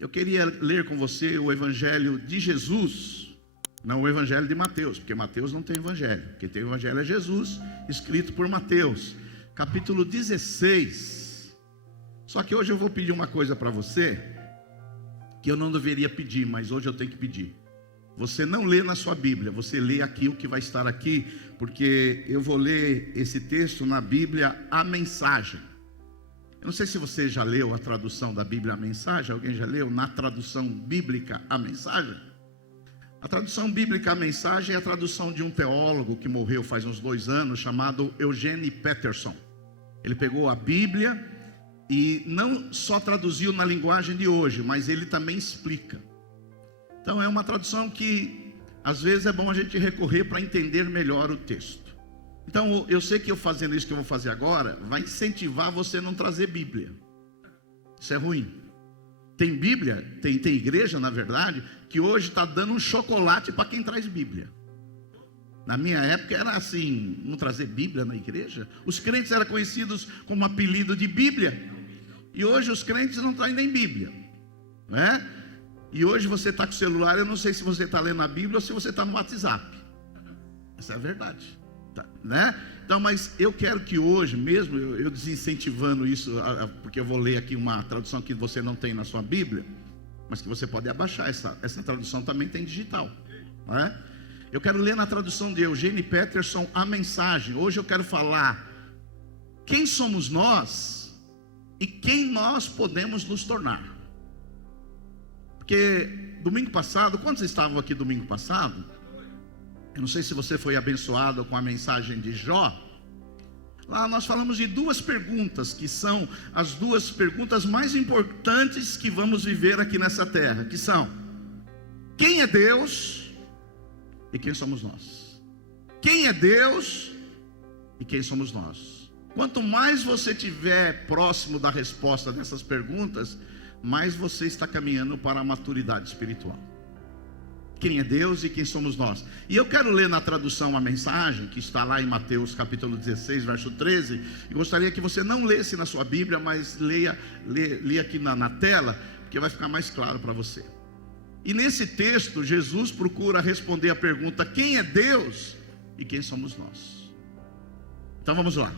Eu queria ler com você o Evangelho de Jesus, não o Evangelho de Mateus, porque Mateus não tem Evangelho. Quem tem Evangelho é Jesus, escrito por Mateus, capítulo 16. Só que hoje eu vou pedir uma coisa para você, que eu não deveria pedir, mas hoje eu tenho que pedir. Você não lê na sua Bíblia, você lê aqui o que vai estar aqui, porque eu vou ler esse texto na Bíblia, a Mensagem. Eu não sei se você já leu a tradução da Bíblia, a Mensagem. Alguém já leu na tradução bíblica, a Mensagem? A tradução bíblica, a Mensagem, é a tradução de um teólogo que morreu faz uns 2 anos, chamado Eugene Peterson. Ele pegou a Bíblia e não só traduziu na linguagem de hoje, mas ele também explica. Então é uma tradução que às vezes é bom a gente recorrer para entender melhor o texto. Então eu sei que eu fazendo isso que eu vou fazer agora vai incentivar você a não trazer Bíblia. Isso é ruim. Tem Bíblia, tem igreja na verdade, que hoje está dando um chocolate para quem traz Bíblia. Na minha época era assim, não trazer Bíblia na igreja. Os crentes eram conhecidos como apelido de Bíblia. E hoje os crentes não trazem nem Bíblia, não é? E hoje você está com o celular, eu não sei se você está lendo a Bíblia ou se você está no WhatsApp. Essa é a verdade, tá, né? Então, mas eu quero que hoje, mesmo eu desincentivando isso, porque eu vou ler aqui uma tradução que você não tem na sua Bíblia, mas que você pode abaixar, essa tradução também tem digital, não é? Eu quero ler na tradução de Eugene Peterson, a Mensagem. Hoje eu quero falar quem somos nós e quem nós podemos nos tornar. Porque domingo passado, quantos estavam aqui domingo passado? Eu não sei se você foi abençoado com a mensagem de Jó. Lá nós falamos de 2 perguntas, que são as 2 perguntas mais importantes que vamos viver aqui nessa terra, que são: quem é Deus e quem somos nós? Quem é Deus e quem somos nós? Quanto mais você estiver próximo da resposta dessas perguntas, mais você está caminhando para a maturidade espiritual. Quem é Deus e quem somos nós? E eu quero ler na tradução a Mensagem, que está lá em Mateus capítulo 16, verso 13. E gostaria que você não lesse na sua Bíblia, mas leia aqui na tela, porque vai ficar mais claro para você. E nesse texto, Jesus procura responder a pergunta: quem é Deus e quem somos nós? Então vamos lá.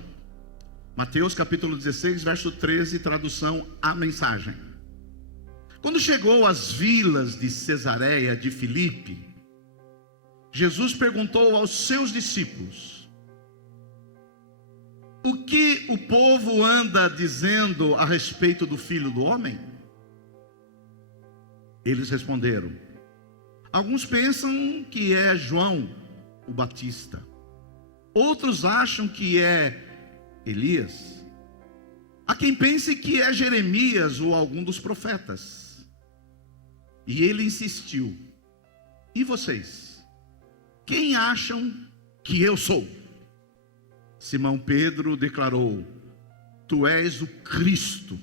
Mateus capítulo 16, verso 13, tradução a Mensagem. Quando chegou às vilas de Cesareia de Filipe, Jesus perguntou aos seus discípulos: o que o povo anda dizendo a respeito do Filho do Homem? Eles responderam: alguns pensam que é João o Batista, outros acham que é Elias, há quem pense que é Jeremias ou algum dos profetas. E ele insistiu: e vocês? Quem acham que eu sou? Simão Pedro declarou: tu és o Cristo,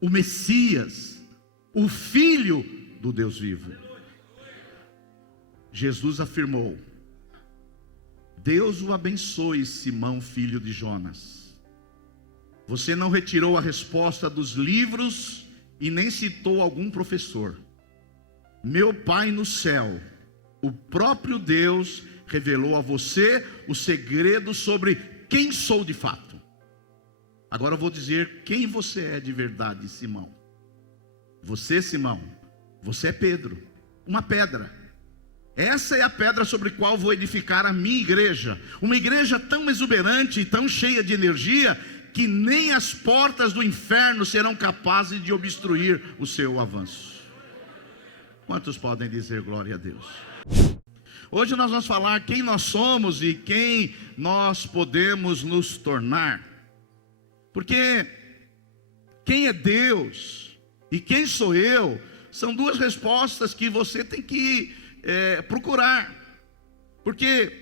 o Messias, o Filho do Deus vivo. Jesus afirmou: Deus o abençoe, Simão, filho de Jonas. Você não retirou a resposta dos livros e nem citou algum professor. Meu Pai no céu, o próprio Deus, revelou a você o segredo sobre quem sou de fato. Agora eu vou dizer quem você é de verdade, Simão. Você, Simão, você é Pedro, uma pedra. Essa é a pedra sobre a qual vou edificar a minha igreja. Uma igreja tão exuberante e tão cheia de energia que nem as portas do inferno serão capazes de obstruir o seu avanço. Quantos podem dizer glória a Deus? Hoje nós vamos falar quem nós somos e quem nós podemos nos tornar. Porque quem é Deus e quem sou eu são 2 respostas que você tem que procurar. Porque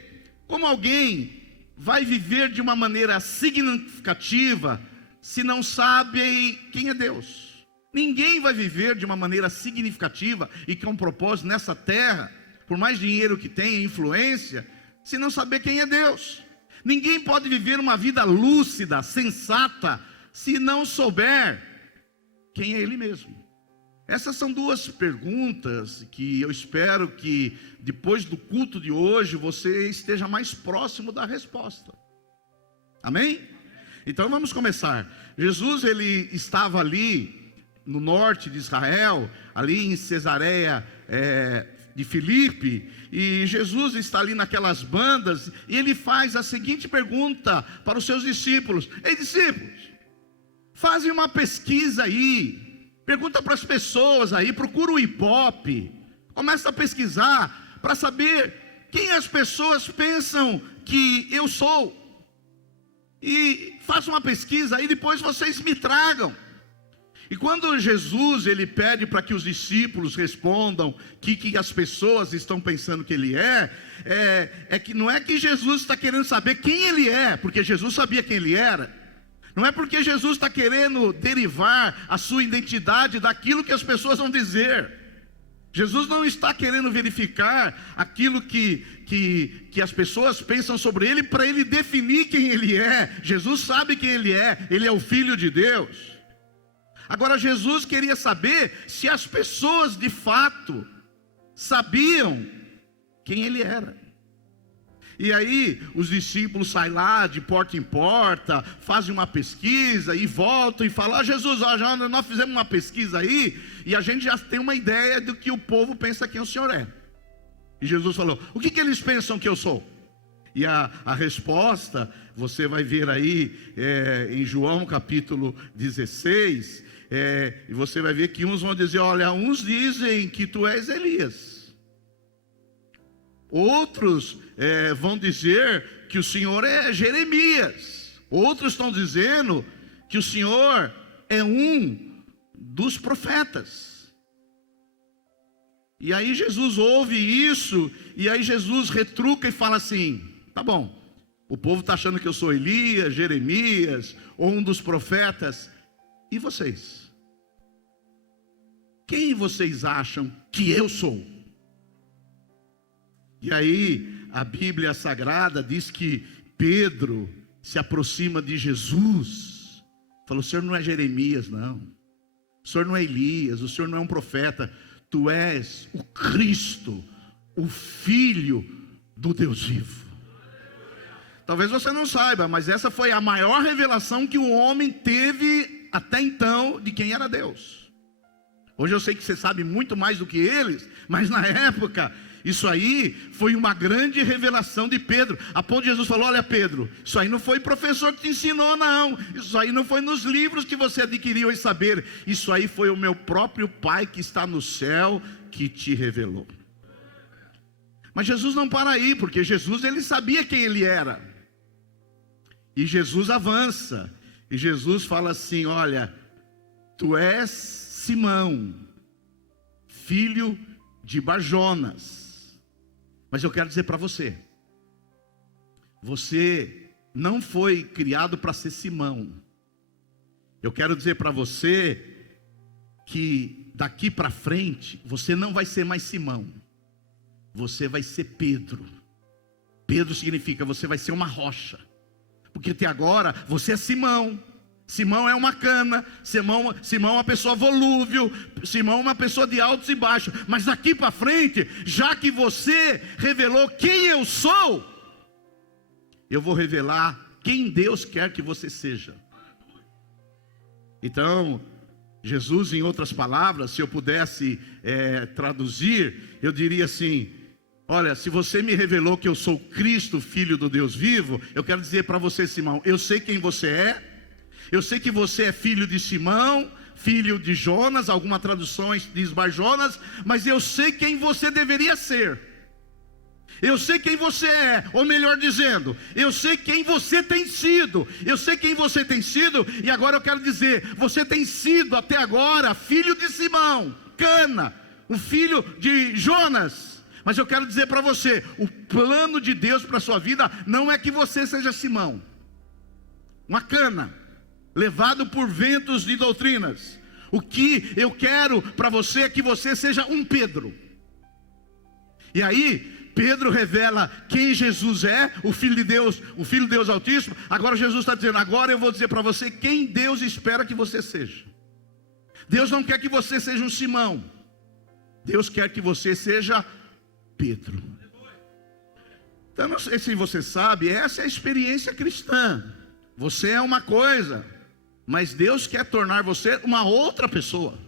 como alguém vai viver de uma maneira significativa se não sabe quem é Deus? Ninguém vai viver de uma maneira significativa e com propósito nessa terra, por mais dinheiro que tenha, influência, se não saber quem é Deus. Ninguém pode viver uma vida lúcida, sensata, se não souber quem é Ele mesmo. Essas são duas perguntas que eu espero que depois do culto de hoje você esteja mais próximo da resposta. Amém? Então vamos começar. Jesus, ele estava ali no norte de Israel, ali em Cesareia de Filipe, e Jesus está ali naquelas bandas, e ele faz a seguinte pergunta para os seus discípulos: ei, discípulos, fazem uma pesquisa aí, pergunta para as pessoas aí, procura o Ibope, começa a pesquisar para saber quem as pessoas pensam que eu sou, e faça uma pesquisa aí, depois vocês me tragam. E quando Jesus, ele pede para que os discípulos respondam que as pessoas estão pensando que ele é que não é que Jesus está querendo saber quem ele é, porque Jesus sabia quem ele era. Não é porque Jesus está querendo derivar a sua identidade daquilo que as pessoas vão dizer. Jesus não está querendo verificar aquilo que as pessoas pensam sobre ele para ele definir quem ele é. Jesus sabe quem ele é o Filho de Deus. Agora Jesus queria saber se as pessoas de fato sabiam quem ele era. E aí os discípulos saem lá de porta em porta, fazem uma pesquisa e voltam e falam: Jesus, já nós fizemos uma pesquisa aí e a gente já tem uma ideia do que o povo pensa quem o Senhor é. E Jesus falou: o que eles pensam que eu sou? E a resposta você vai ver aí em João capítulo 16, e você vai ver que uns vão dizer: olha, uns dizem que tu és Elias. Outros vão dizer que o Senhor é Jeremias. Outros estão dizendo que o Senhor é um dos profetas. E aí Jesus ouve isso, e aí Jesus retruca e fala assim: tá bom, o povo está achando que eu sou Elias, Jeremias, ou um dos profetas. E vocês? Quem vocês acham que eu sou? E aí a Bíblia Sagrada diz que Pedro se aproxima de Jesus, falou: o Senhor não é Jeremias não, o Senhor não é Elias, o Senhor não é um profeta, tu és o Cristo, o Filho do Deus vivo. Talvez você não saiba, mas essa foi a maior revelação que o homem teve até então de quem era Deus. Hoje eu sei que você sabe muito mais do que eles, mas na época isso aí foi uma grande revelação de Pedro, a ponto de Jesus falou: olha Pedro, isso aí não foi professor que te ensinou não, isso aí não foi nos livros que você adquiriu em saber, isso aí foi o meu próprio Pai que está no céu que te revelou. Mas Jesus não para aí, porque Jesus, ele sabia quem ele era. E Jesus avança, e Jesus fala assim: olha, tu és Simão, filho de Barjonas. Mas eu quero dizer para você, você não foi criado para ser Simão. Eu quero dizer para você que daqui para frente você não vai ser mais Simão, você vai ser Pedro. Pedro significa você vai ser uma rocha, porque até agora você é Simão. Simão é uma cana, Simão é uma pessoa volúvel, Simão é uma pessoa de altos e baixos. Mas daqui para frente, já que você revelou quem eu sou, eu vou revelar quem Deus quer que você seja. Então, Jesus, em outras palavras, se eu pudesse traduzir, eu diria assim: olha, se você me revelou que eu sou Cristo, Filho do Deus vivo, eu quero dizer para você, Simão, eu sei quem você é. Eu sei que você é filho de Simão, filho de Jonas, algumas traduções diz Barjonas, mas eu sei quem você deveria ser. Eu sei quem você é, ou melhor dizendo, eu sei quem você tem sido. Eu sei quem você tem sido, e agora eu quero dizer, você tem sido até agora filho de Simão, cana, o filho de Jonas. Mas eu quero dizer para você, o plano de Deus para a sua vida não é que você seja Simão, uma cana, levado por ventos de doutrinas. O que eu quero para você é que você seja um Pedro. E aí Pedro revela quem Jesus é, o Filho de Deus, o Filho de Deus Altíssimo. Agora Jesus está dizendo: agora eu vou dizer para você quem Deus espera que você seja. Deus não quer que você seja um Simão. Deus quer que você seja Pedro. Então, não sei se você sabe, essa é a experiência cristã. Você é uma coisa, mas Deus quer tornar você uma outra pessoa.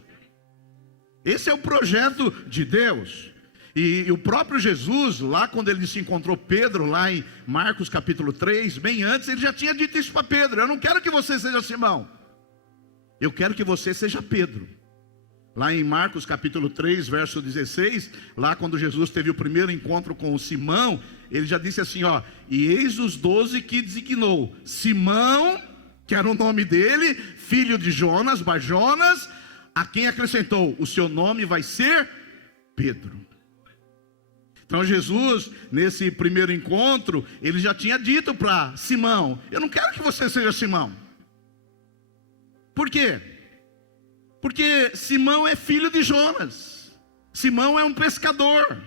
Esse é o projeto de Deus. E o próprio Jesus, lá quando ele se encontrou Pedro, lá em Marcos capítulo 3, bem antes, ele já tinha dito isso para Pedro: eu não quero que você seja Simão, eu quero que você seja Pedro. Lá em Marcos capítulo 3, verso 16, lá quando Jesus teve o primeiro encontro com o Simão, ele já disse assim, ó: e eis os 12 que designou: Simão, que era o nome dele, filho de Jonas, Barjonas, a quem acrescentou: o seu nome vai ser Pedro. Então Jesus, nesse primeiro encontro, ele já tinha dito para Simão: eu não quero que você seja Simão. Por quê? Porque Simão é filho de Jonas. Simão é um pescador.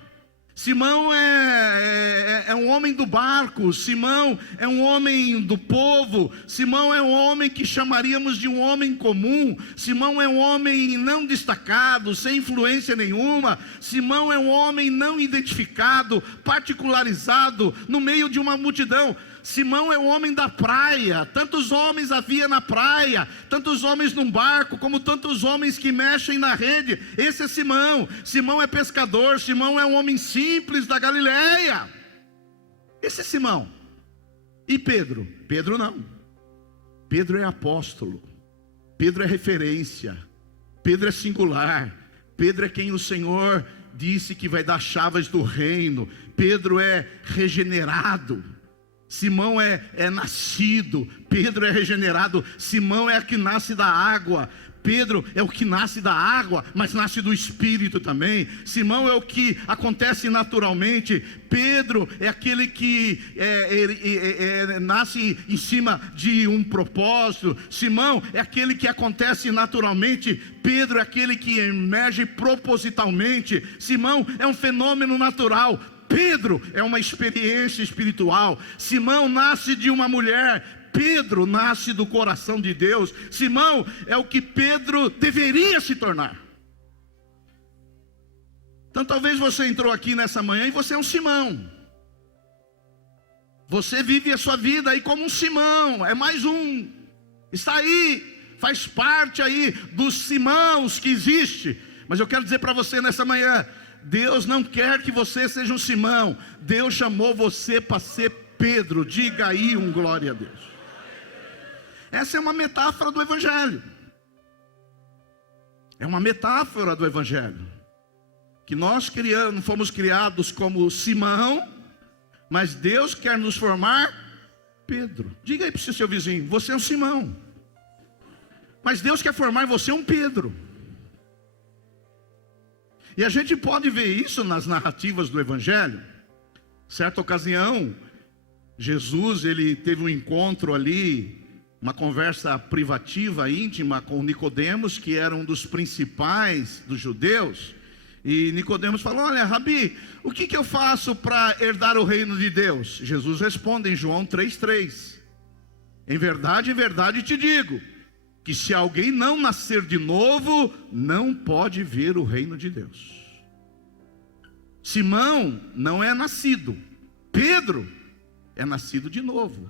Simão é um homem do barco. Simão é um homem do povo. Simão é um homem que chamaríamos de um homem comum. Simão é um homem não destacado, sem influência nenhuma. Simão é um homem não identificado, particularizado no meio de uma multidão. Simão é o homem da praia. Tantos homens havia na praia, tantos homens num barco, como tantos homens que mexem na rede. Esse é Simão. Simão é pescador. Simão é um homem simples da Galileia. Esse é Simão. E Pedro? Pedro não. Pedro é apóstolo. Pedro é referência. Pedro é singular. Pedro é quem o Senhor disse que vai dar chaves do reino. Pedro é regenerado. Simão é nascido. Pedro é regenerado. Simão é o que nasce da água. Pedro é o que nasce da água, mas nasce do Espírito também. Simão é o que acontece naturalmente. Pedro é aquele que nasce em cima de um propósito. Simão é aquele que acontece naturalmente. Pedro é aquele que emerge propositalmente. Simão é um fenômeno natural. Pedro é uma experiência espiritual. Simão nasce de uma mulher. Pedro nasce do coração de Deus. Simão é o que Pedro deveria se tornar. Então talvez você entrou aqui nessa manhã e você é um Simão. Você vive a sua vida aí como um Simão. É mais um. Está aí. Faz parte aí dos Simãos que existe. Mas eu quero dizer para você nessa manhã: Deus não quer que você seja um Simão. Deus chamou você para ser Pedro. Diga aí um glória a Deus. Essa é uma metáfora do Evangelho. É uma metáfora do Evangelho. Que nós fomos criados como Simão, mas Deus quer nos formar Pedro. Diga aí para o seu vizinho: você é um Simão, mas Deus quer formar em você um Pedro. E a gente pode ver isso nas narrativas do Evangelho. Certa ocasião, Jesus ele teve um encontro ali, uma conversa privativa, íntima com Nicodemos, que era um dos principais dos judeus. E Nicodemos falou: olha, Rabi, o que eu faço para herdar o reino de Deus? Jesus responde em João 3,3: em verdade te digo, que se alguém não nascer de novo, não pode ver o reino de Deus. Simão não é nascido. Pedro é nascido de novo.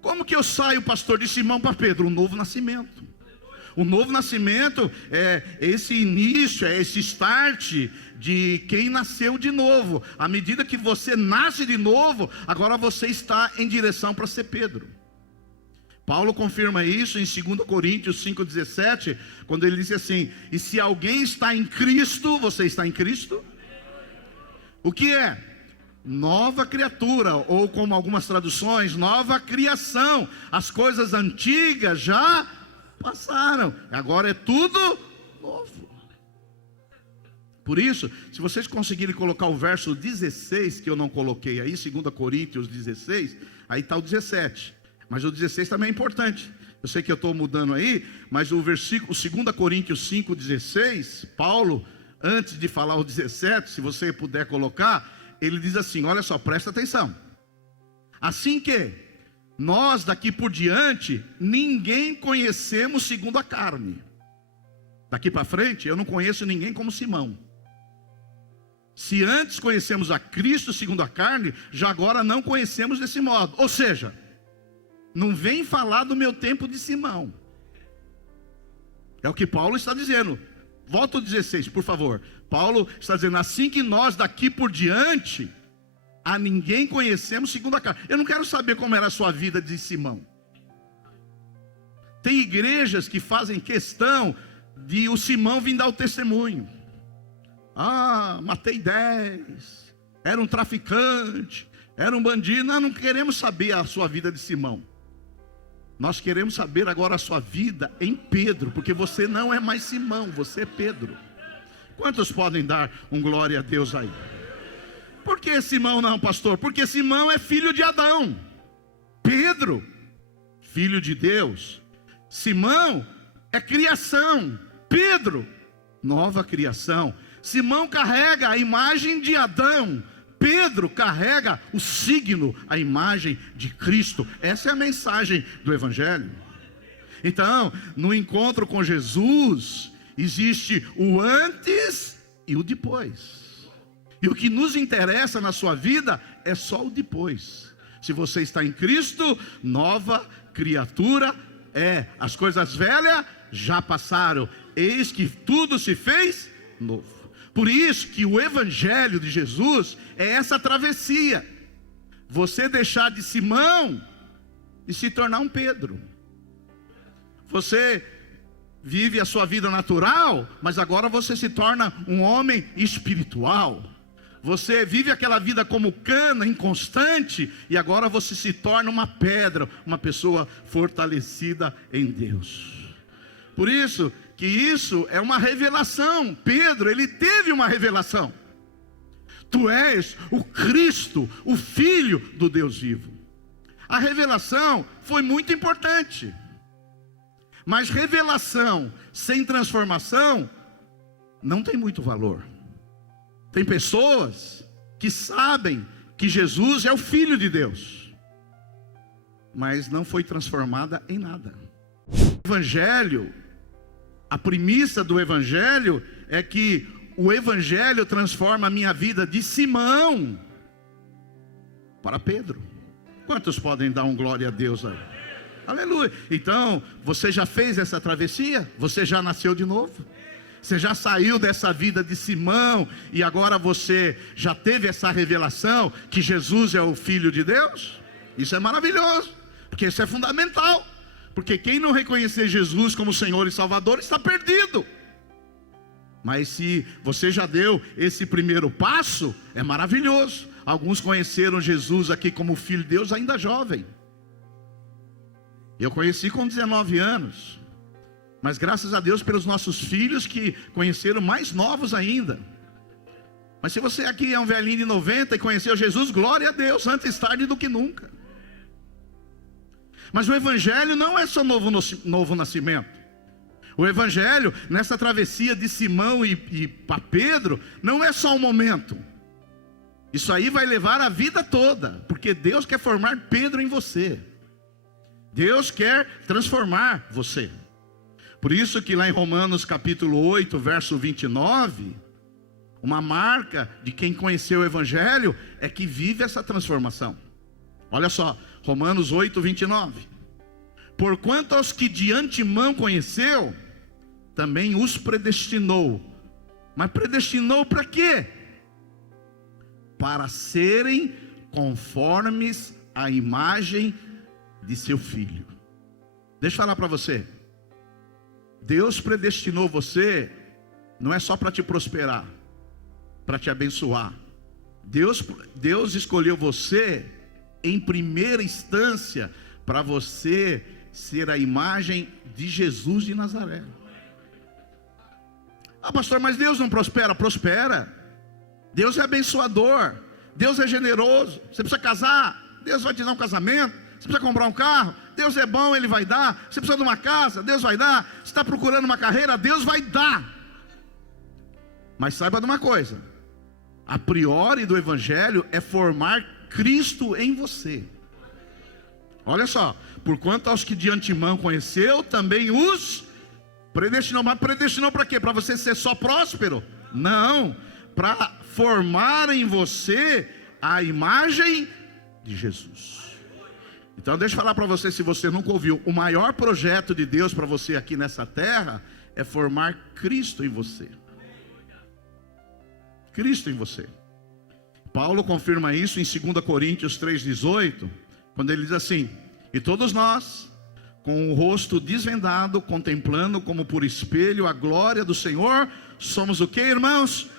Como que eu saio, pastor, de Simão para Pedro? Um novo nascimento. O novo nascimento é esse início, é esse start de quem nasceu de novo. À medida que você nasce de novo, agora você está em direção para ser Pedro. Paulo confirma isso em 2 Coríntios 5,17, quando ele diz assim: e se alguém está em Cristo, você está em Cristo? O que é? Nova criatura, ou como algumas traduções, nova criação. As coisas antigas já passaram, agora é tudo novo. Por isso, se vocês conseguirem colocar o verso 16, que eu não coloquei aí, 2 Coríntios 16, aí está o 17. Mas o 16 também é importante. Eu sei que eu estou mudando aí, mas o versículo 2 Coríntios 5,16, Paulo, antes de falar o 17, se você puder colocar, ele diz assim: olha só, presta atenção. Assim que nós daqui por diante ninguém conhecemos segundo a carne. Daqui para frente, eu não conheço ninguém como Simão. Se antes conhecemos a Cristo segundo a carne, já agora não conhecemos desse modo. Ou seja, não vem falar do meu tempo de Simão. É o que Paulo está dizendo. Volta ao 16, por favor. Paulo está dizendo, assim que nós daqui por diante, a ninguém conhecemos segundo a carne. Eu não quero saber como era a sua vida de Simão. Tem igrejas que fazem questão de o Simão vir dar o testemunho. Ah, matei 10, era um traficante, era um bandido. Não queremos saber a sua vida de Simão. Nós queremos saber agora a sua vida em Pedro, porque você não é mais Simão, você é Pedro. Quantos podem dar um glória a Deus aí? Por que Simão não, pastor? Porque Simão é filho de Adão. Pedro, filho de Deus. Simão é criação. Pedro, nova criação. Simão carrega a imagem de Adão. Pedro carrega o signo, a imagem de Cristo. Essa é a mensagem do Evangelho. Então, no encontro com Jesus, existe o antes e o depois. E o que nos interessa na sua vida é só o depois. Se você está em Cristo, nova criatura é. As coisas velhas já passaram, eis que tudo se fez novo. Por isso que o Evangelho de Jesus é essa travessia. Você deixar de Simão e se tornar um Pedro. Você vive a sua vida natural, mas agora você se torna um homem espiritual. Você vive aquela vida como cana, inconstante, e agora você se torna uma pedra, uma pessoa fortalecida em Deus. Por isso que isso é uma revelação. Pedro, ele teve uma revelação. Tu és o Cristo, o Filho do Deus vivo. A revelação foi muito importante. Mas revelação sem transformação não tem muito valor. Tem pessoas que sabem que Jesus é o Filho de Deus, mas não foi transformada em nada. O Evangelho, a premissa do Evangelho é que o Evangelho transforma a minha vida de Simão para Pedro. Quantos podem dar um glória a Deus aí? Aleluia. Então, você já fez essa travessia? Você já nasceu de novo? Você já saiu dessa vida de Simão e agora você já teve essa revelação que Jesus é o Filho de Deus? Isso é maravilhoso, porque isso é fundamental. Porque quem não reconhecer Jesus como Senhor e Salvador está perdido. Mas se você já deu esse primeiro passo, é maravilhoso. Alguns conheceram Jesus aqui como Filho de Deus ainda jovem. Eu conheci com 19 anos. Mas graças a Deus pelos nossos filhos que conheceram mais novos ainda. Mas se você aqui é um velhinho de 90 e conheceu Jesus, glória a Deus, antes tarde do que nunca. Mas o Evangelho não é só novo nascimento. O Evangelho, nessa travessia de Simão e para Pedro, não é só um momento. Isso aí vai levar a vida toda, porque Deus quer formar Pedro em você. Deus quer transformar você. Por isso que lá em Romanos capítulo 8, verso 29, uma marca de quem conheceu o Evangelho é que vive essa transformação. Olha só, Romanos 8, 29. Porquanto aos que de antemão conheceu, também os predestinou. Mas predestinou para quê? Para serem conformes à imagem de seu Filho. Deixa eu falar para você. Deus predestinou você, não é só para te prosperar, para te abençoar. Deus escolheu você em primeira instância para você ser a imagem de Jesus de Nazaré. Ah, pastor, mas Deus não prospera? Prospera. Deus é abençoador, Deus é generoso. Você precisa casar, Deus vai te dar um casamento. Você precisa comprar um carro, Deus é bom, Ele vai dar. Você precisa de uma casa, Deus vai dar. Você está procurando uma carreira, Deus vai dar. Mas saiba de uma coisa: a priori do Evangelho é formar Cristo em você. Olha só, porquanto aos que de antemão conheceu, também os Predestinou, mas predestinou para quê? Para você ser só próspero? Não, para formar em você a imagem de Jesus. Então deixa eu falar para você, se você nunca ouviu, o maior projeto de Deus para você aqui nessa terra é formar Cristo em você. Cristo em você. Paulo confirma isso em 2 Coríntios 3,18, quando ele diz assim: e todos nós, com o rosto desvendado, contemplando como por espelho a glória do Senhor, somos o que, irmãos?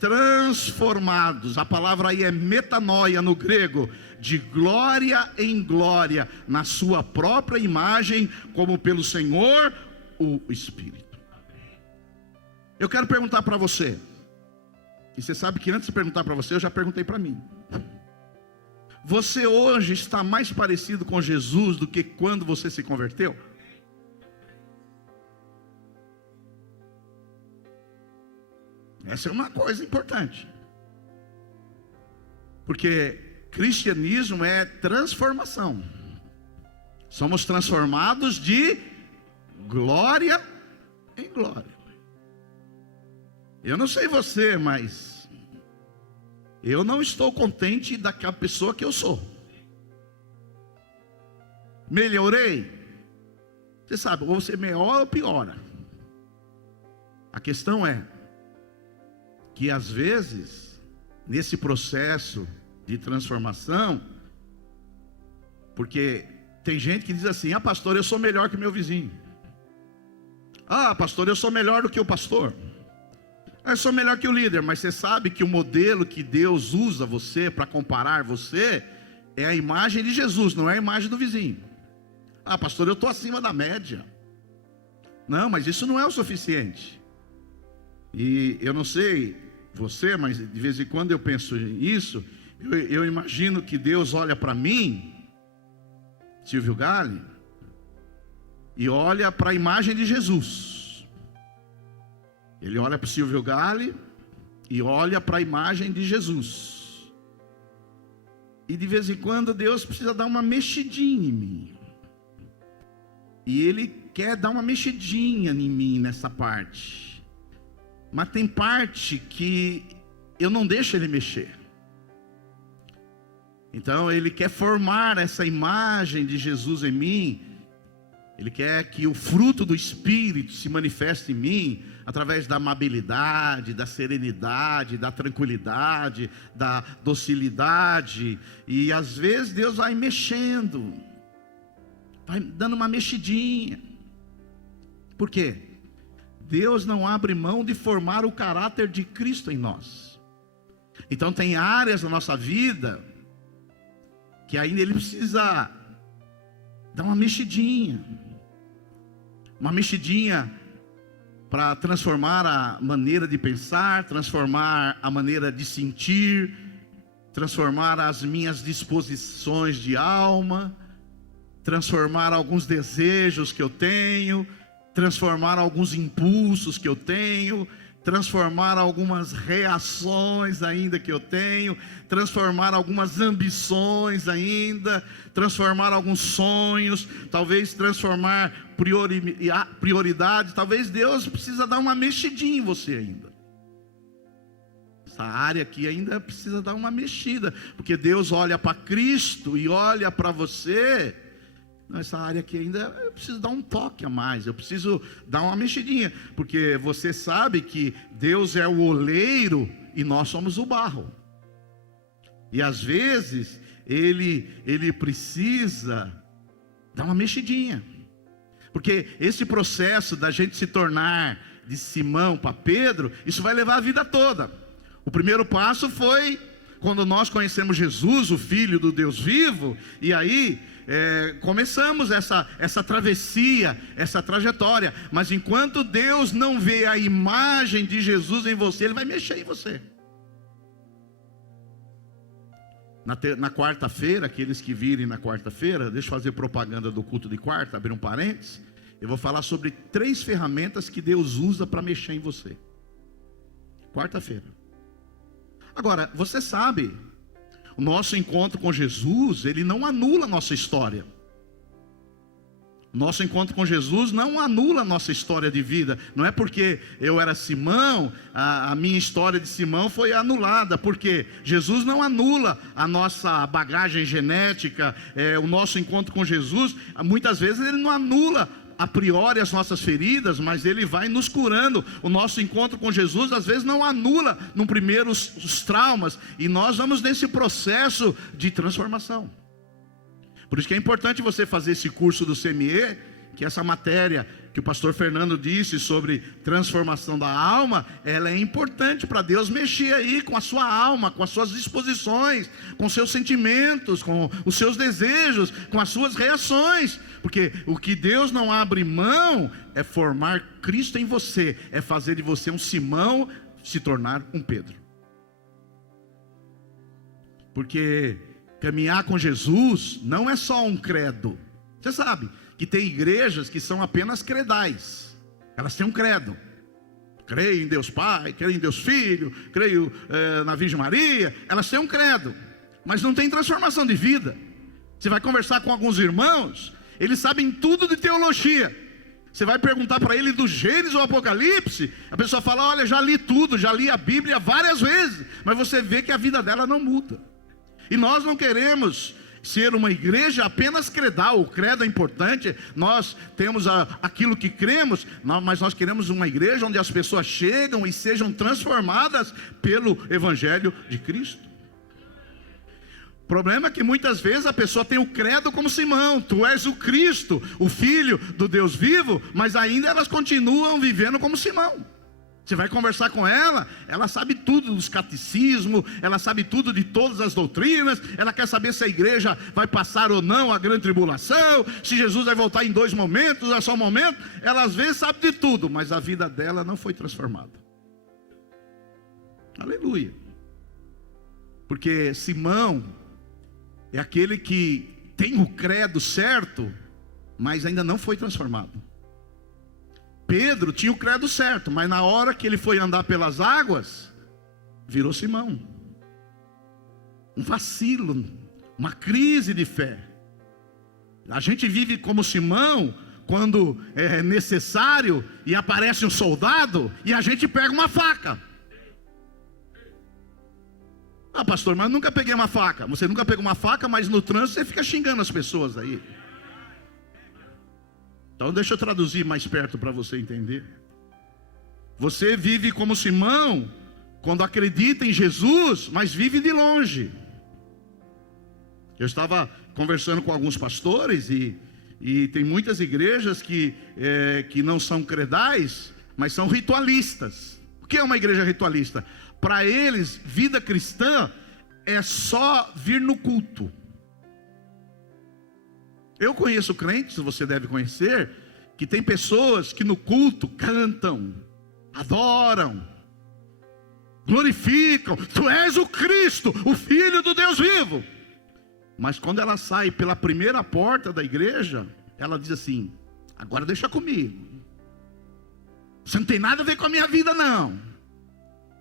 Transformados. A palavra aí é metanoia no grego, de glória em glória, na sua própria imagem, como pelo Senhor, o Espírito. Eu quero perguntar para você, e você sabe que antes de perguntar para você, eu já perguntei para mim. Você hoje está mais parecido com Jesus do que quando você se converteu? Essa é uma coisa importante. Porque cristianismo é transformação. Somos transformados de glória em glória. Eu não sei você, mas eu não estou contente daquela pessoa que eu sou. Melhorei? Você sabe, ou você melhora ou piora. A questão é que às vezes, nesse processo de transformação, porque tem gente que diz assim: ah, pastor, eu sou melhor que meu vizinho. Ah, pastor, eu sou melhor do que o pastor. Eu sou melhor que o líder. Mas você sabe que o modelo que Deus usa você para comparar você é a imagem de Jesus, não é a imagem do vizinho. Ah, pastor, eu estou acima da média. Não, mas isso não é o suficiente. E eu não sei você, mas de vez em quando eu penso nisso. Eu imagino que Deus olha para mim, Silvio Galli, e olha para a imagem de Jesus. Ele olha para o Silvio Galli e olha para a imagem de Jesus. E de vez em quando Deus precisa dar uma mexidinha em mim. E Ele quer dar uma mexidinha em mim nessa parte. Mas tem parte que eu não deixo Ele mexer. Então Ele quer formar essa imagem de Jesus em mim. Ele quer que o fruto do Espírito se manifeste em mim, através da amabilidade, da serenidade, da tranquilidade, da docilidade. E às vezes Deus vai mexendo, vai dando uma mexidinha. Por quê? Deus não abre mão de formar o caráter de Cristo em nós. Então tem áreas da nossa vida que ainda Ele precisa dar uma mexidinha para transformar a maneira de pensar, transformar a maneira de sentir, transformar as minhas disposições de alma, transformar alguns desejos que eu tenho, transformar alguns impulsos que eu tenho, transformar algumas reações ainda que eu tenho, transformar algumas ambições ainda, transformar alguns sonhos, talvez transformar prioridades. Talvez Deus precisa dar uma mexidinha em você ainda. Essa área aqui ainda precisa dar uma mexida, porque Deus olha para Cristo e olha para você. Essa área aqui ainda eu preciso dar um toque a mais, eu preciso dar uma mexidinha, porque você sabe que Deus é o oleiro e nós somos o barro. E às vezes ele precisa dar uma mexidinha, porque esse processo da gente se tornar de Simão para Pedro, isso vai levar a vida toda. O primeiro passo foi quando nós conhecemos Jesus, o Filho do Deus vivo, e aí começamos essa travessia, essa trajetória. Mas enquanto Deus não vê a imagem de Jesus em você, Ele vai mexer em você. Na quarta-feira, aqueles que virem na quarta-feira, deixa eu fazer propaganda do culto de quarta, abrir um parênteses. Eu vou falar sobre 3 ferramentas que Deus usa para mexer em você. Quarta-feira. Agora, você sabe, o nosso encontro com Jesus, ele não anula a nossa história. Nosso encontro com Jesus não anula a nossa história de vida. Não é porque eu era Simão, a minha história de Simão foi anulada. Porque Jesus não anula a nossa bagagem genética, o nosso encontro com Jesus. Muitas vezes Ele não anula a priori as nossas feridas, mas Ele vai nos curando. O nosso encontro com Jesus às vezes não anula no primeiro os traumas. E nós vamos nesse processo de transformação. Por isso que é importante você fazer esse curso do CME, que essa matéria que o pastor Fernando disse sobre transformação da alma, ela é importante para Deus mexer aí com a sua alma, com as suas disposições, com os seus sentimentos, com os seus desejos, com as suas reações. Porque o que Deus não abre mão é formar Cristo em você, é fazer de você um Simão se tornar um Pedro. Porque caminhar com Jesus não é só um credo. Você sabe que tem igrejas que são apenas credais. Elas têm um credo. Creio em Deus Pai, creio em Deus Filho, creio na Virgem Maria. Elas têm um credo, mas não tem transformação de vida. Você vai conversar com alguns irmãos, eles sabem tudo de teologia. Você vai perguntar para ele do Gênesis ou Apocalipse, a pessoa fala: olha, já li tudo, já li a Bíblia várias vezes. Mas você vê que a vida dela não muda. E nós não queremos ser uma igreja apenas credal. O credo é importante, nós temos aquilo que cremos, mas nós queremos uma igreja onde as pessoas chegam e sejam transformadas pelo Evangelho de Cristo. O problema é que muitas vezes a pessoa tem o credo como Simão: tu és o Cristo, o Filho do Deus vivo, mas ainda elas continuam vivendo como Simão. Você vai conversar com ela, ela sabe tudo dos catecismos, ela sabe tudo de todas as doutrinas, ela quer saber se a igreja vai passar ou não a grande tribulação, se Jesus vai voltar em 2 momentos, é só um momento. Ela às vezes sabe de tudo, mas a vida dela não foi transformada. Aleluia. Porque Simão é aquele que tem o credo certo, mas ainda não foi transformado. Pedro tinha o credo certo, mas na hora que ele foi andar pelas águas, virou Simão. Um vacilo, uma crise de fé. A gente vive como Simão quando é necessário e aparece um soldado e a gente pega uma faca. Ah, pastor, mas eu nunca peguei uma faca. Você nunca pegou uma faca, mas no trânsito você fica xingando as pessoas aí. Então deixa eu traduzir mais perto para você entender. Você vive como Simão quando acredita em Jesus, mas vive de longe. Eu estava conversando com alguns pastores e tem muitas igrejas que não são credais, mas são ritualistas. O que é uma igreja ritualista? Para eles, vida cristã é só vir no culto. Eu conheço crentes, você deve conhecer, que tem pessoas que no culto cantam, adoram, glorificam: tu és o Cristo, o Filho do Deus vivo. Mas quando ela sai pela primeira porta da igreja, ela diz assim: agora deixa comigo, você não tem nada a ver com a minha vida não.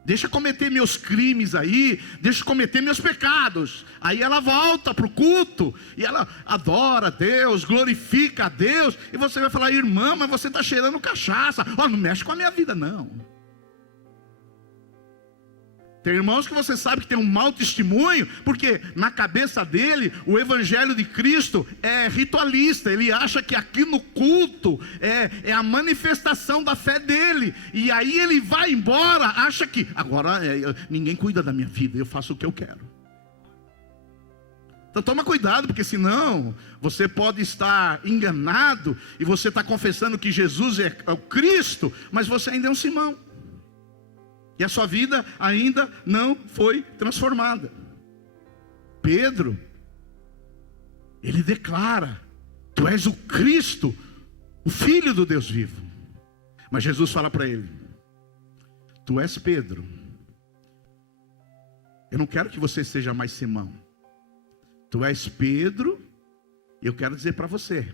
Deixa eu cometer meus crimes aí, deixa eu cometer meus pecados. Aí ela volta para o culto e ela adora a Deus, glorifica a Deus. E você vai falar: irmã, mas você está cheirando cachaça. Ó, não mexe com a minha vida não. Tem irmãos que você sabe que tem um mau testemunho, porque na cabeça dele o Evangelho de Cristo é ritualista. Ele acha que aqui no culto é a manifestação da fé dele. E aí ele vai embora, acha que agora ninguém cuida da minha vida, eu faço o que eu quero. Então toma cuidado, porque senão você pode estar enganado e você está confessando que Jesus é o Cristo, mas você ainda é um Simão. E a sua vida ainda não foi transformada. Pedro, ele declara: tu és o Cristo, o Filho do Deus vivo. Mas Jesus fala para ele: tu és Pedro. Eu não quero que você seja mais Simão. Tu és Pedro. E eu quero dizer para você: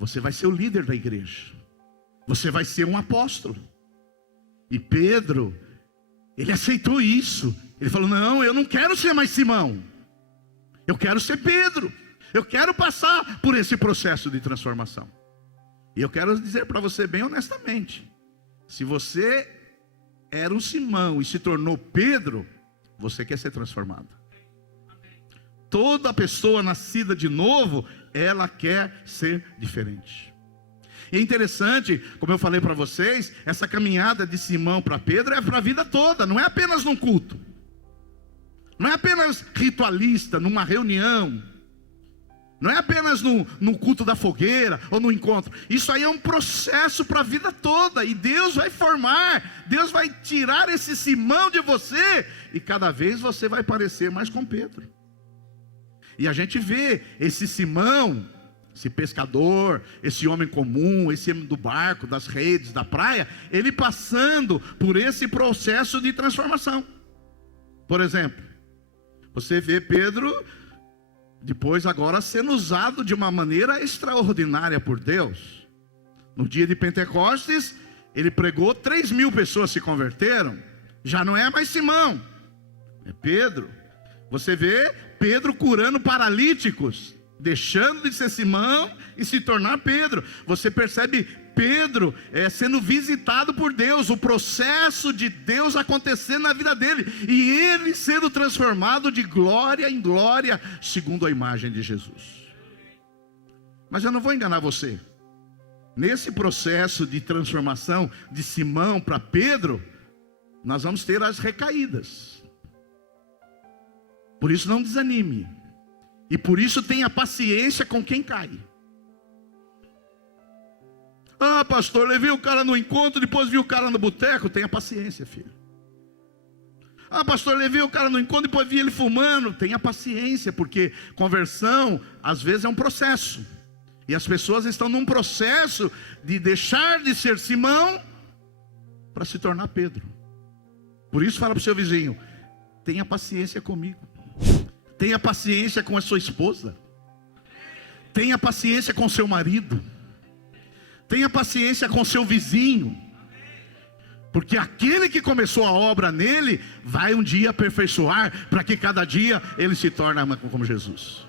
você vai ser o líder da igreja. Você vai ser um apóstolo. E Pedro, ele aceitou isso. Ele falou: não, eu não quero ser mais Simão, eu quero ser Pedro. Eu quero passar por esse processo de transformação. E eu quero dizer para você bem honestamente, se você era um Simão e se tornou Pedro, você quer ser transformado. Toda pessoa nascida de novo, ela quer ser diferente. E é interessante, como eu falei para vocês, essa caminhada de Simão para Pedro é para a vida toda, não é apenas num culto. Não é apenas ritualista, numa reunião. Não é apenas no culto da fogueira ou no encontro. Isso aí é um processo para a vida toda. E Deus vai formar, Deus vai tirar esse Simão de você. E cada vez você vai parecer mais com Pedro. E a gente vê esse Simão, esse pescador, esse homem comum, esse homem do barco, das redes, da praia, ele passando por esse processo de transformação. Por exemplo, você vê Pedro depois agora sendo usado de uma maneira extraordinária por Deus. No dia de Pentecostes, ele pregou, 3.000 pessoas se converteram. Já não é mais Simão, é Pedro. Você vê Pedro curando paralíticos, deixando de ser Simão e se tornar Pedro. Você percebe Pedro sendo visitado por Deus, o processo de Deus acontecendo na vida dele, e ele sendo transformado de glória em glória, segundo a imagem de Jesus. Mas eu não vou enganar você, nesse processo de transformação de Simão para Pedro, nós vamos ter as recaídas. Por isso não desanime, e por isso tenha paciência com quem cai. Ah, pastor, levei o cara no encontro, depois vi o cara no boteco. Tenha paciência, filho. Ah, pastor, levei o cara no encontro, depois vi ele fumando. Tenha paciência, porque conversão às vezes é um processo. E as pessoas estão num processo de deixar de ser Simão para se tornar Pedro. Por isso fala para o seu vizinho, tenha paciência comigo. Tenha paciência com a sua esposa. Tenha paciência com seu marido. Tenha paciência com seu vizinho, porque aquele que começou a obra nele, vai um dia aperfeiçoar, para que cada dia ele se torne como Jesus.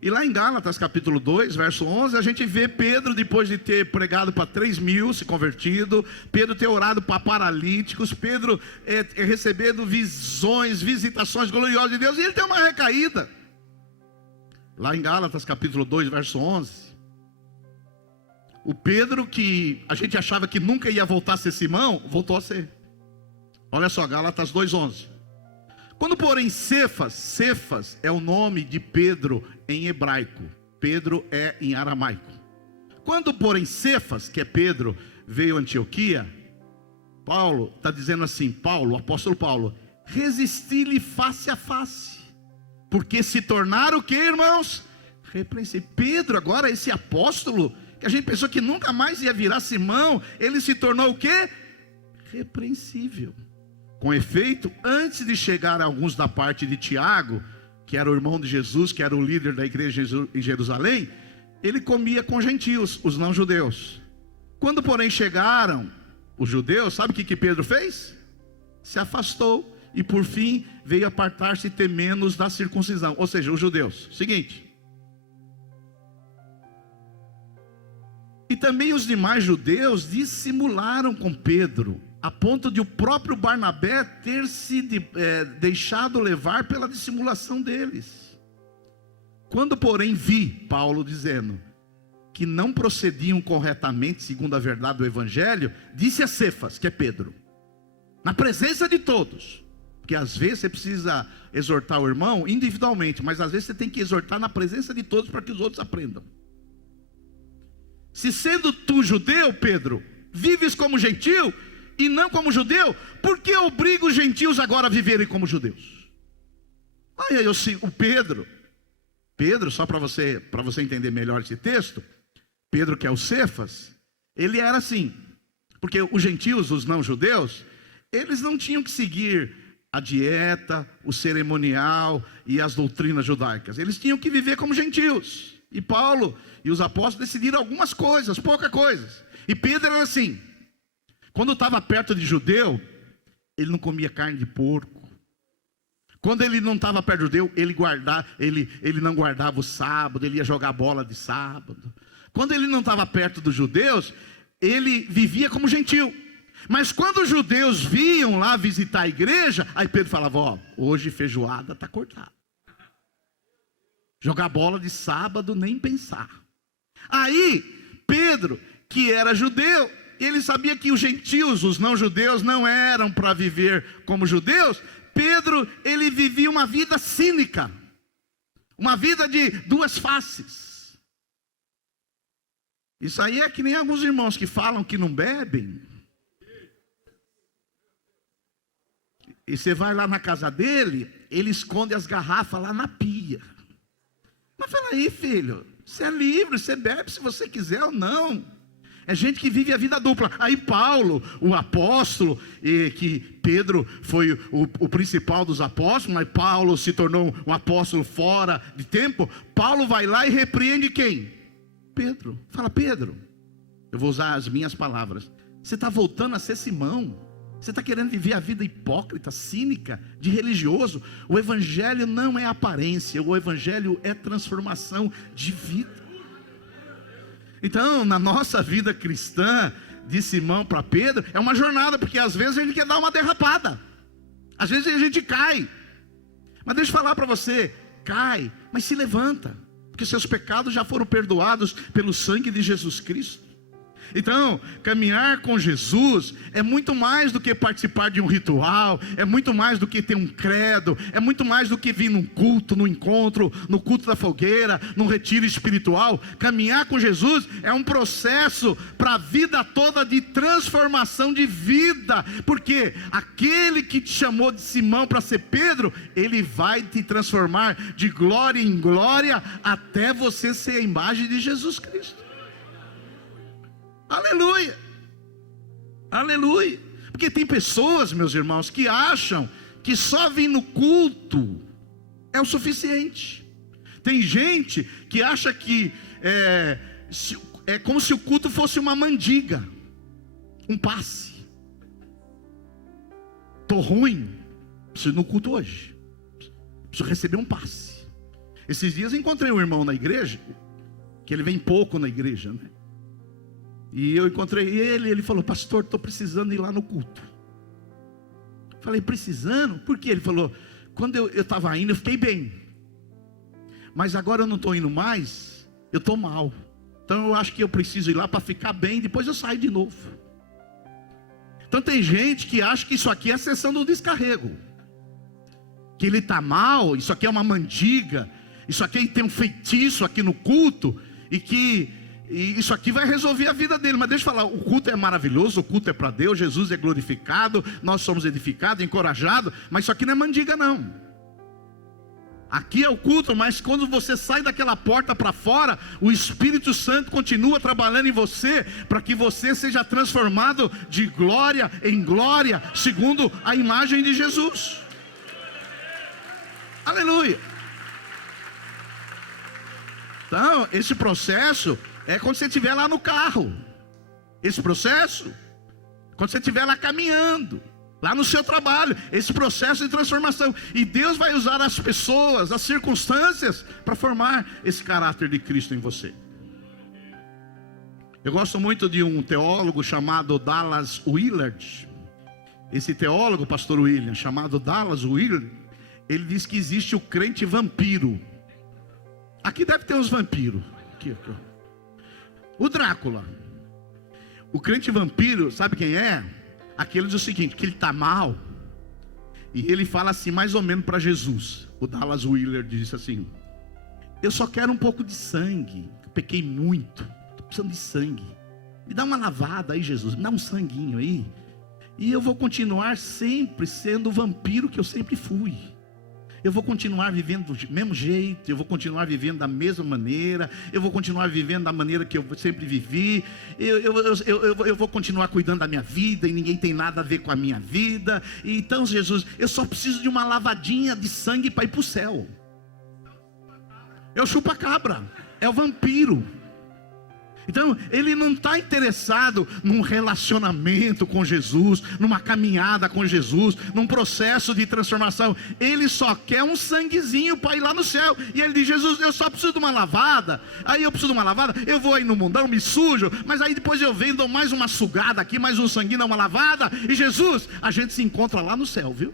E lá em Gálatas capítulo 2, verso 11, a gente vê Pedro, depois de ter pregado para 3.000, se convertido, Pedro ter orado para paralíticos, Pedro recebendo visões, visitações gloriosas de Deus, e ele tem uma recaída. Lá em Gálatas capítulo 2, verso 11, o Pedro, que a gente achava que nunca ia voltar a ser Simão, voltou a ser. Olha só, Gálatas 2:11. Quando porém Cefas é o nome de Pedro em hebraico, Pedro é em aramaico. Quando porém Cefas, que é Pedro, veio a Antioquia, Paulo está dizendo assim, o apóstolo Paulo, resisti-lhe face a face, porque se tornaram o que, irmãos? Repreensível. Pedro agora, esse apóstolo, que a gente pensou que nunca mais ia virar Simão, ele se tornou o quê? Repreensível. Com efeito, antes de chegar a alguns da parte de Tiago, que era o irmão de Jesus, que era o líder da igreja em Jerusalém, ele comia com gentios, os não judeus. Quando porém chegaram os judeus, sabe o que Pedro fez? Se afastou e por fim veio apartar-se temendo da circuncisão, ou seja, os judeus. Seguinte, e também os demais judeus dissimularam com Pedro, a ponto de o próprio Barnabé ter se deixado levar pela dissimulação deles. Quando porém vi Paulo dizendo que não procediam corretamente segundo a verdade do evangelho, disse a Cefas, que é Pedro, na presença de todos, porque às vezes você precisa exortar o irmão individualmente, mas às vezes você tem que exortar na presença de todos para que os outros aprendam. Se sendo tu judeu, Pedro, vives como gentil e não como judeu, por que obriga os gentios agora a viverem como judeus? Aí o Pedro, só para você entender melhor esse texto, Pedro, que é o Cefas, ele era assim, porque os gentios, os não judeus, eles não tinham que seguir a dieta, o cerimonial e as doutrinas judaicas, eles tinham que viver como gentios. E Paulo e os apóstolos decidiram algumas coisas, poucas coisas. E Pedro era assim, quando estava perto de judeu, ele não comia carne de porco. Quando ele não estava perto de Deus, ele não guardava o sábado, ele ia jogar bola de sábado. Quando ele não estava perto dos judeus, ele vivia como gentil. Mas quando os judeus vinham lá visitar a igreja, aí Pedro falava: ó, hoje feijoada está cortada. Jogar bola de sábado, nem pensar. Aí, Pedro, que era judeu, ele sabia que os gentios, os não judeus, não eram para viver como judeus. Pedro, ele vivia uma vida cínica, uma vida de duas faces. Isso aí é que nem alguns irmãos que falam que não bebem, e você vai lá na casa dele, ele esconde as garrafas lá na pia. Mas fala aí, filho, você é livre, você bebe se você quiser ou não. É gente que vive a vida dupla. Aí Paulo, o apóstolo, que Pedro foi o principal dos apóstolos, mas Paulo se tornou um apóstolo fora de tempo. Paulo vai lá e repreende quem? Pedro. Fala: Pedro, eu vou usar as minhas palavras, você está voltando a ser Simão. Você está querendo viver a vida hipócrita, cínica, de religioso. O evangelho não é aparência, o evangelho é transformação de vida. Então, na nossa vida cristã, de Simão para Pedro, é uma jornada, porque às vezes a gente quer dar uma derrapada, às vezes a gente cai. Mas deixa eu falar para você: cai, mas se levanta, porque seus pecados já foram perdoados pelo sangue de Jesus Cristo. Então, caminhar com Jesus é muito mais do que participar de um ritual, é muito mais do que ter um credo, é muito mais do que vir num culto, num encontro, no culto da fogueira, num retiro espiritual. Caminhar com Jesus é um processo para a vida toda de transformação de vida, porque aquele que te chamou de Simão para ser Pedro, ele vai te transformar de glória em glória até você ser a imagem de Jesus Cristo. Aleluia, aleluia. Porque tem pessoas, meus irmãos, que acham que só vir no culto é o suficiente. Tem gente que acha que é como se o culto fosse uma mandiga, um passe. Estou ruim, preciso ir no culto hoje, preciso receber um passe. Esses dias eu encontrei um irmão na igreja, que ele vem pouco na igreja, né? E eu encontrei ele falou: pastor, estou precisando ir lá no culto. Falei: precisando? Por quê? Ele falou: quando eu estava indo, eu fiquei bem, mas agora eu não estou indo mais, eu estou mal. Então eu acho que eu preciso ir lá para ficar bem, depois eu saio de novo. Então tem gente que acha que isso aqui é a sessão do descarrego, que ele está mal, isso aqui é uma mandiga, isso aqui tem um feitiço aqui no culto, e isso aqui vai resolver a vida dele. Mas deixa eu falar, o culto é maravilhoso, o culto é para Deus, Jesus é glorificado, nós somos edificados, encorajados, mas isso aqui não é mandiga não. Aqui é o culto, mas quando você sai daquela porta para fora, o Espírito Santo continua trabalhando em você, para que você seja transformado de glória em glória, segundo a imagem de Jesus. Aleluia. Então, esse processo é quando você estiver lá no carro. Esse processo, quando você estiver lá caminhando, lá no seu trabalho, esse processo de transformação. E Deus vai usar as pessoas, as circunstâncias, para formar esse caráter de Cristo em você. Eu gosto muito de um teólogo chamado Dallas Willard. Esse teólogo, pastor William, chamado Dallas Willard, ele diz que existe o crente vampiro. Aqui deve ter uns vampiros. Aqui. O Drácula. O crente vampiro, sabe quem é? Aquele diz o seguinte, que ele está mal, e ele fala assim, mais ou menos para Jesus. O Dallas Willard disse assim: eu só quero um pouco de sangue, eu pequei muito, estou precisando de sangue, me dá uma lavada aí, Jesus, me dá um sanguinho aí, e eu vou continuar sempre sendo o vampiro que eu sempre fui. Eu vou continuar vivendo do mesmo jeito, eu vou continuar vivendo da mesma maneira, eu vou continuar vivendo da maneira que eu sempre vivi, eu vou continuar cuidando da minha vida e ninguém tem nada a ver com a minha vida. E então, Jesus, eu só preciso de uma lavadinha de sangue para ir para o céu. É o chupa-cabra, é o vampiro. Então, ele não está interessado num relacionamento com Jesus, numa caminhada com Jesus, num processo de transformação. Ele só quer um sanguezinho para ir lá no céu. E ele diz: Jesus, eu só preciso de uma lavada. Aí eu preciso de uma lavada, eu vou aí no mundão, me sujo, mas aí depois eu venho, dou mais uma sugada aqui, mais um sanguinho, uma lavada. E Jesus, a gente se encontra lá no céu, viu?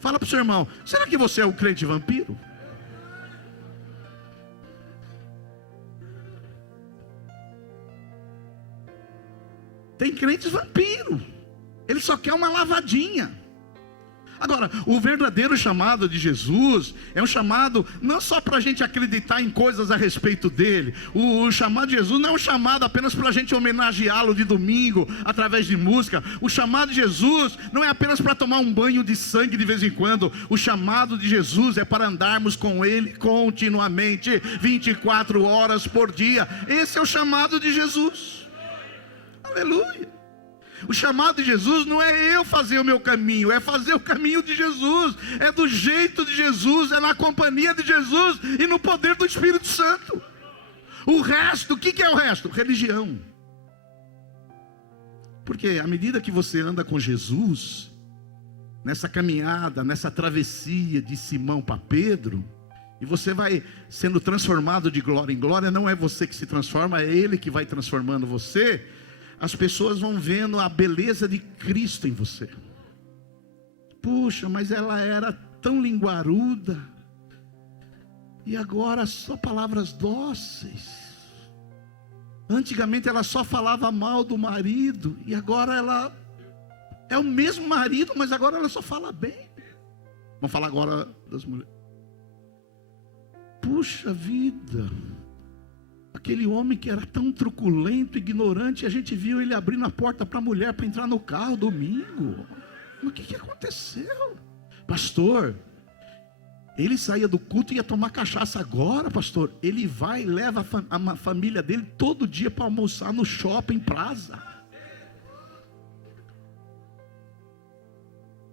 Fala para o seu irmão: será que você é o crente vampiro? Tem crentes vampiro, ele só quer uma lavadinha. Agora, o verdadeiro chamado de Jesus é um chamado não só para a gente acreditar em coisas a respeito dele. O chamado de Jesus não é um chamado apenas para a gente homenageá-lo de domingo através de música. O chamado de Jesus não é apenas para tomar um banho de sangue de vez em quando. O chamado de Jesus é para andarmos com ele continuamente, 24 horas por dia. Esse é o chamado de Jesus. Aleluia. O chamado de Jesus não é eu fazer o meu caminho, é fazer o caminho de Jesus, é do jeito de Jesus, é na companhia de Jesus e no poder do Espírito Santo. O resto, o que é o resto? Religião. Porque à medida que você anda com Jesus, nessa caminhada, nessa travessia de Simão para Pedro, e você vai sendo transformado de glória em glória, não é você que se transforma, é Ele que vai transformando você. As pessoas vão vendo a beleza de Cristo em você. Puxa, mas ela era tão linguaruda, e agora só palavras dóceis. Antigamente ela só falava mal do marido, e agora ela é o mesmo marido, mas agora ela só fala bem. Vamos falar agora das mulheres. Puxa vida, aquele homem que era tão truculento, ignorante, a gente viu ele abrindo a porta para a mulher para entrar no carro domingo. Mas o que aconteceu? Pastor, ele saía do culto e ia tomar cachaça. Agora, pastor, ele vai e leva a família dele todo dia para almoçar no shopping Plaza.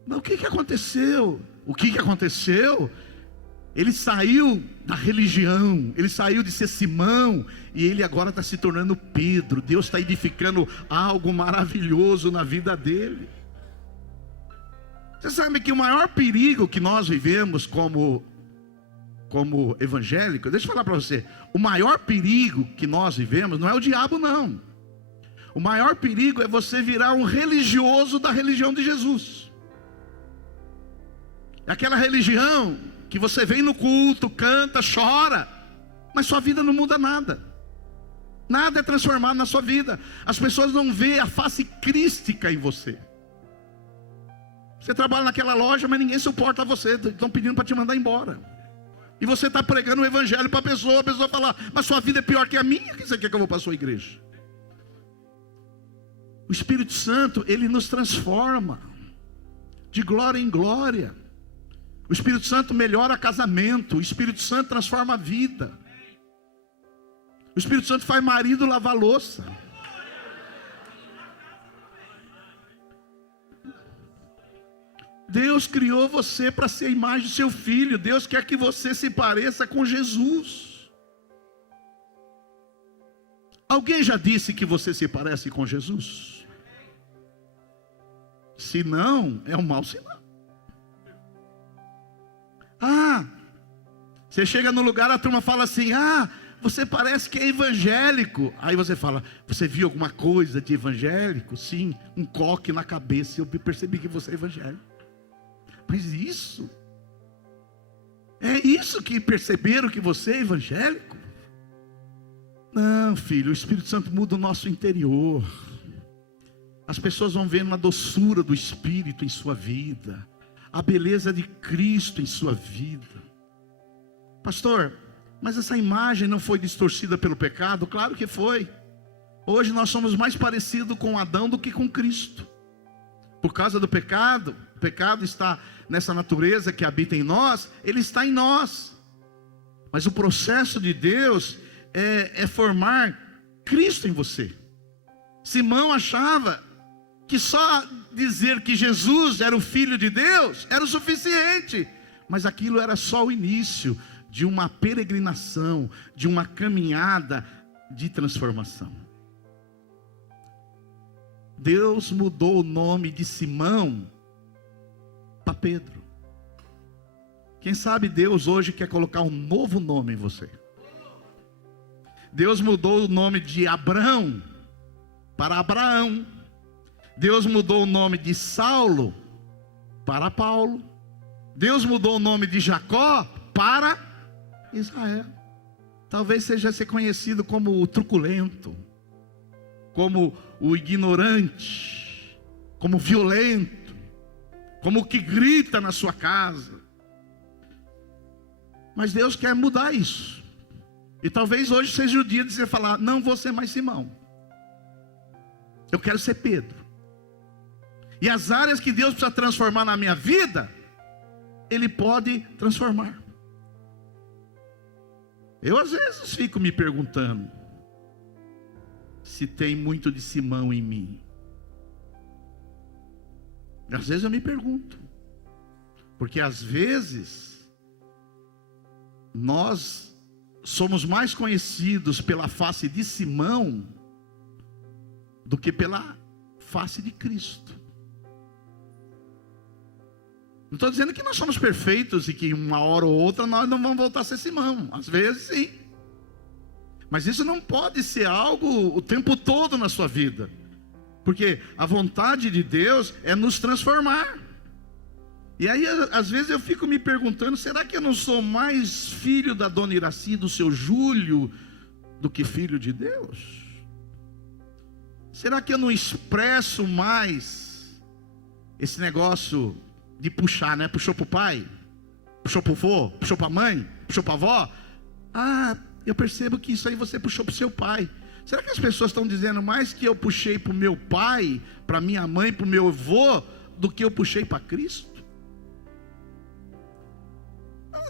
Mas o que aconteceu? O que aconteceu? Ele saiu da religião, ele saiu de ser Simão, e ele agora está se tornando Pedro. Deus está edificando algo maravilhoso na vida dele. Você sabe que o maior perigo que nós vivemos como evangélicos, deixa eu falar para você, o maior perigo que nós vivemos não é o diabo, não. O maior perigo é você virar um religioso da religião de Jesus. É aquela religião que você vem no culto, canta, chora, mas sua vida não muda nada. Nada é transformado na sua vida. As pessoas não veem a face crística em você. Você trabalha naquela loja, mas ninguém suporta você. Estão pedindo para te mandar embora. E você está pregando o evangelho para a pessoa fala: mas sua vida é pior que a minha. O que você quer que eu vou para a sua igreja? O Espírito Santo, ele nos transforma de glória em glória. O Espírito Santo melhora casamento. O Espírito Santo transforma a vida. O Espírito Santo faz marido lavar louça. Deus criou você para ser a imagem do seu filho. Deus quer que você se pareça com Jesus. Alguém já disse que você se parece com Jesus? Se não, é um mau sinal. Você chega no lugar, a turma fala assim: você parece que é evangélico. Aí você fala: você viu alguma coisa de evangélico? Sim, um coque na cabeça. Eu percebi que você é evangélico. Mas é isso que perceberam que você é evangélico? Não, filho, o Espírito Santo muda o nosso interior. As pessoas vão vendo a doçura do Espírito em sua vida, a beleza de Cristo em sua vida. Pastor, mas essa imagem não foi distorcida pelo pecado? Claro que foi. Hoje nós somos mais parecidos com Adão do que com Cristo. Por causa do pecado, o pecado está nessa natureza que habita em nós, ele está em nós. Mas o processo de Deus é formar Cristo em você. Simão achava que só dizer que Jesus era o Filho de Deus era o suficiente. Mas aquilo era só o início de uma peregrinação, de uma caminhada de transformação. Deus mudou o nome de Simão para Pedro. Quem sabe Deus hoje quer colocar um novo nome em você. Deus mudou o nome de Abrão para Abraão. Deus mudou o nome de Saulo para Paulo. Deus mudou o nome de Jacó para Israel. Talvez seja ser conhecido como o truculento, como o ignorante, como violento, como o que grita na sua casa. Mas Deus quer mudar isso. E talvez hoje seja o dia de você falar: não vou ser mais Simão, eu quero ser Pedro. E as áreas que Deus precisa transformar na minha vida, Ele pode transformar. Eu às vezes fico me perguntando se tem muito de Simão em mim. Às vezes eu me pergunto, porque às vezes nós somos mais conhecidos pela face de Simão do que pela face de Cristo. Não estou dizendo que nós somos perfeitos e que uma hora ou outra nós não vamos voltar a ser Simão. Às vezes sim. Mas isso não pode ser algo o tempo todo na sua vida. Porque a vontade de Deus é nos transformar. E aí às vezes eu fico me perguntando: será que eu não sou mais filho da dona Iraci, do seu Júlio, do que filho de Deus? Será que eu não expresso mais esse negócio de puxar, né? Puxou para o pai, puxou para o vô, puxou para a mãe, puxou para a avó. Ah, eu percebo que isso aí você puxou para o seu pai. Será que as pessoas estão dizendo mais que eu puxei para o meu pai, para minha mãe, para o meu avô, do que eu puxei para Cristo?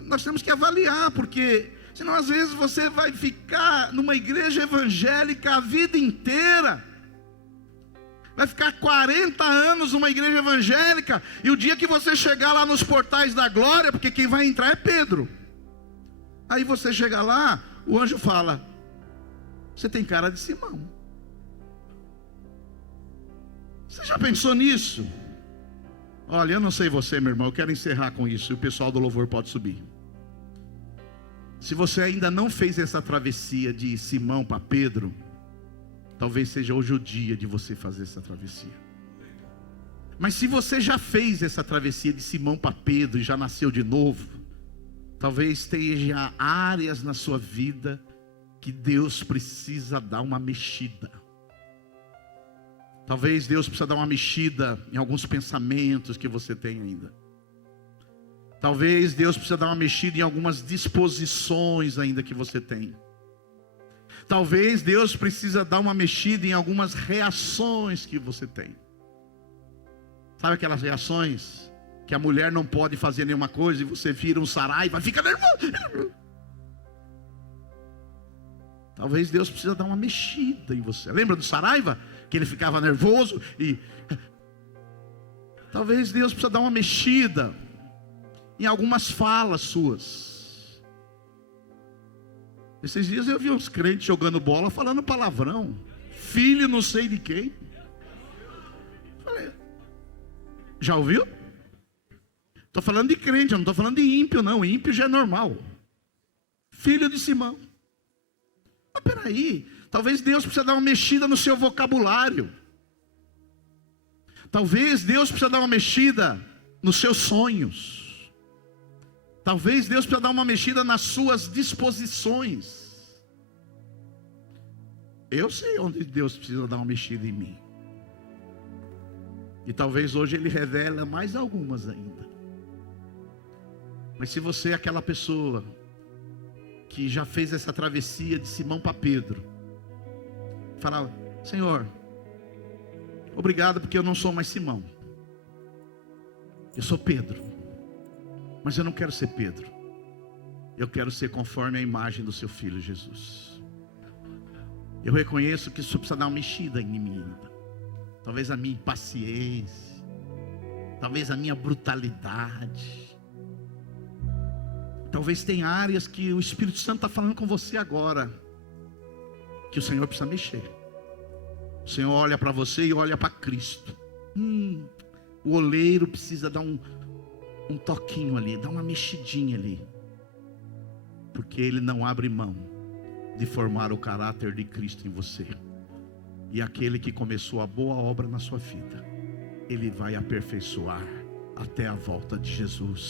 Nós temos que avaliar, porque senão às vezes você vai ficar numa igreja evangélica a vida inteira. Vai ficar 40 anos numa igreja evangélica, e o dia que você chegar lá nos portais da glória, porque quem vai entrar é Pedro. Aí você chega lá, o anjo fala: você tem cara de Simão. Você já pensou nisso? Olha, eu não sei você, meu irmão, eu quero encerrar com isso, e o pessoal do louvor pode subir. Se você ainda não fez essa travessia de Simão para Pedro, talvez seja hoje o dia de você fazer essa travessia. Mas se você já fez essa travessia de Simão para Pedro e já nasceu de novo, talvez tenha áreas na sua vida que Deus precisa dar uma mexida. Talvez Deus precisa dar uma mexida em alguns pensamentos que você tem ainda. Talvez Deus precisa dar uma mexida em algumas disposições ainda que você tem. Talvez Deus precisa dar uma mexida em algumas reações que você tem. Sabe aquelas reações que a mulher não pode fazer nenhuma coisa e você vira um saraiva, fica nervoso. Talvez Deus precisa dar uma mexida em você. Lembra do saraiva? Que ele ficava nervoso e... Talvez Deus precisa dar uma mexida em algumas falas suas. Esses dias eu vi uns crentes jogando bola falando palavrão. Filho não sei de quem. Falei, já ouviu? Estou falando de crente, eu não estou falando de ímpio não. Ímpio já é normal. Filho de Simão. Mas peraí, talvez Deus precisa dar uma mexida no seu vocabulário. Talvez Deus precisa dar uma mexida nos seus sonhos. Talvez Deus precisa dar uma mexida nas suas disposições. Eu sei onde Deus precisa dar uma mexida em mim. E talvez hoje Ele revela mais algumas ainda. Mas se você é aquela pessoa que já fez essa travessia de Simão para Pedro, fala: Senhor, obrigado porque eu não sou mais Simão, eu sou Pedro. Mas eu não quero ser Pedro. Eu quero ser conforme a imagem do seu Filho Jesus. Eu reconheço que isso precisa dar uma mexida em mim. Talvez a minha impaciência, talvez a minha brutalidade. Talvez tenha áreas que o Espírito Santo está falando com você agora. que o Senhor precisa mexer. O Senhor olha para você e olha para Cristo. O oleiro precisa dar um toquinho ali, dar uma mexidinha ali, porque Ele não abre mão de formar o caráter de Cristo em você. E aquele que começou a boa obra na sua vida, Ele vai aperfeiçoar até a volta de Jesus.